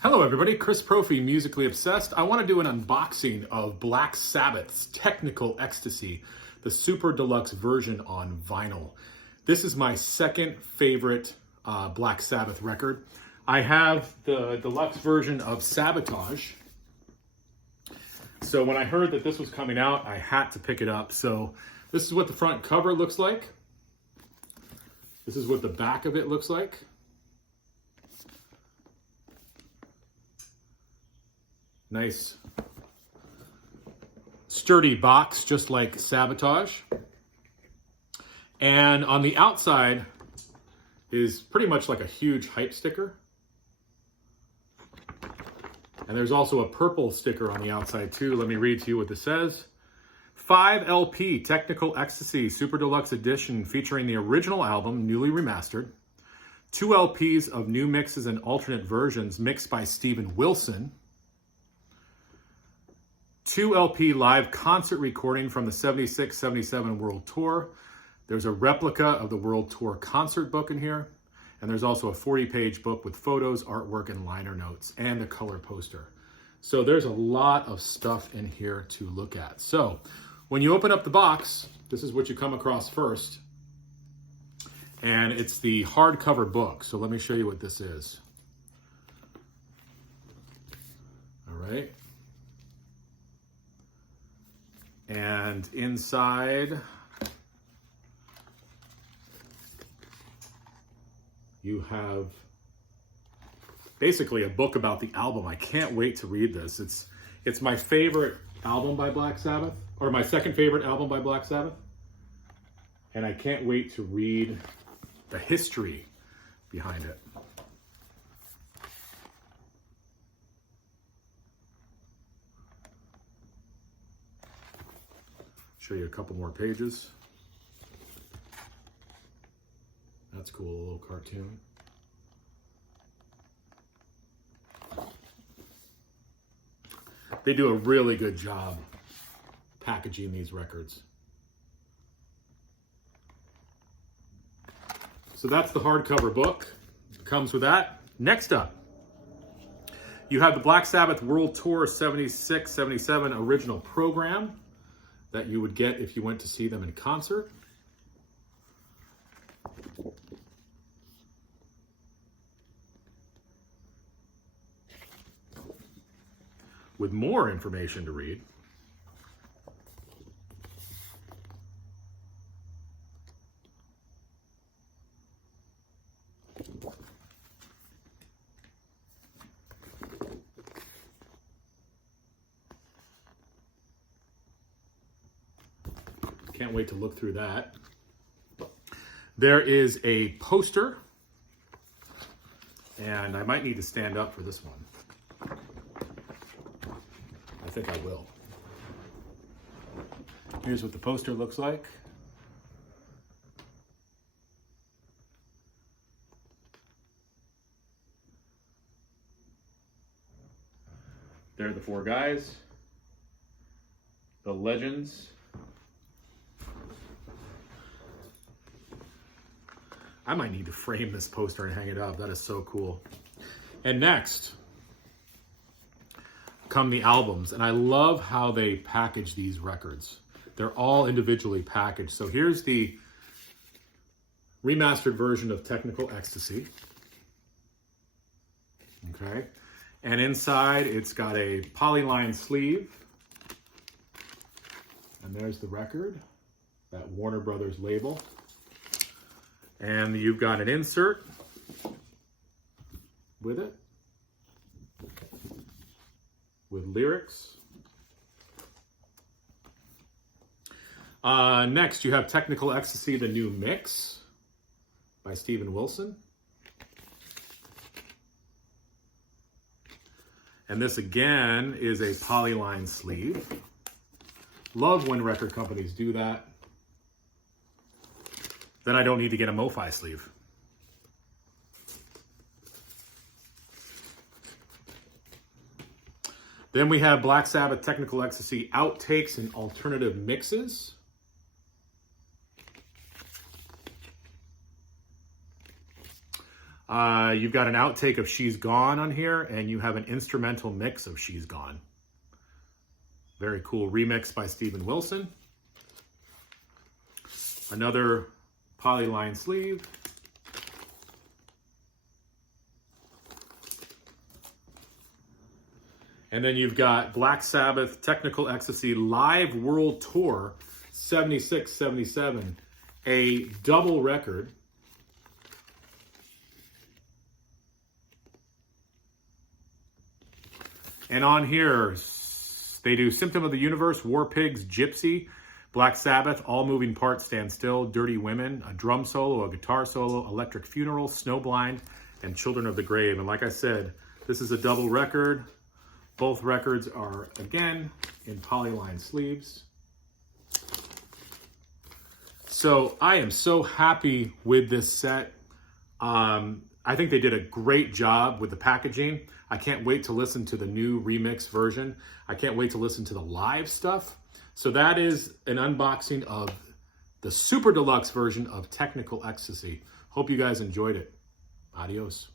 Hello everybody, Chris Prophy, Musically Obsessed. I want to do an unboxing of Black Sabbath's Technical Ecstasy, the super deluxe version on vinyl. This is my second favorite Black Sabbath record. I have the deluxe version of Sabotage. So when I heard that this was coming out, I had to pick it up. So this is what the front cover looks like. This is what the back of it looks like. Nice sturdy box, just like Sabotage. And on the outside is pretty much like a huge hype sticker. And there's also a purple sticker on the outside too. Let me read to you what this says. 5 LP Technical Ecstasy Super Deluxe Edition featuring the original album, newly remastered. 2 LPs of new mixes and alternate versions mixed by Steven Wilson. 2 LP live concert recording from the 76-77 World Tour. There's a replica of the World Tour concert book in here. And there's also a 40-page book with photos, artwork, and liner notes, and a color poster. So there's a lot of stuff in here to look at. So when you open up the box, this is what you come across first. And it's the hardcover book. So let me show you what this is. All right. And inside, you have basically a book about the album. I can't wait to read this. It's my favorite album by Black Sabbath, or my second favorite album by Black Sabbath. And I can't wait to read the history behind it. Show you a couple more pages. That's cool, a little cartoon. They do a really good job packaging these records. So that's the hardcover book. It comes with that. Next up, you have the Black Sabbath World Tour 76-77 original program that you would get if you went to see them in concert. With more information to read. Can't wait to look through that. There is a poster, and I might need to stand up for this one. I think I will. Here's what the poster looks like. There are the 4 guys, the legends. I might need to frame this poster and hang it up. That is so cool. And next come the albums. And I love how they package these records. They're all individually packaged. So here's the remastered version of Technical Ecstasy. Okay. And inside it's got a polyline sleeve. And there's the record, that Warner Brothers label. And you've got an insert with it, with lyrics. Next, you have Technical Ecstasy, the new mix by Steven Wilson. And this again is a polyline sleeve. Love when record companies do that. Then I don't need to get a MoFi sleeve. Then we have Black Sabbath Technical Ecstasy outtakes and alternative mixes. You've got an outtake of She's Gone on here, and you have an instrumental mix of She's Gone. Very cool remix by Steven Wilson. Another polyline sleeve. And then you've got Black Sabbath Technical Ecstasy Live World Tour 76-77, a double record. And on here, they do Symptom of the Universe, War Pigs, Gypsy, Black Sabbath, All Moving Parts Stand Still, Dirty Women, a drum solo, a guitar solo, Electric Funeral, Snowblind, and Children of the Grave. And like I said, this is a double record. Both records are, again, in polyline sleeves. So I am so happy with this set. I think they did a great job with the packaging. I can't wait to listen to the new remix version. I can't wait to listen to the live stuff. So that is an unboxing of the super deluxe version of Technical Ecstasy. Hope you guys enjoyed it. Adios.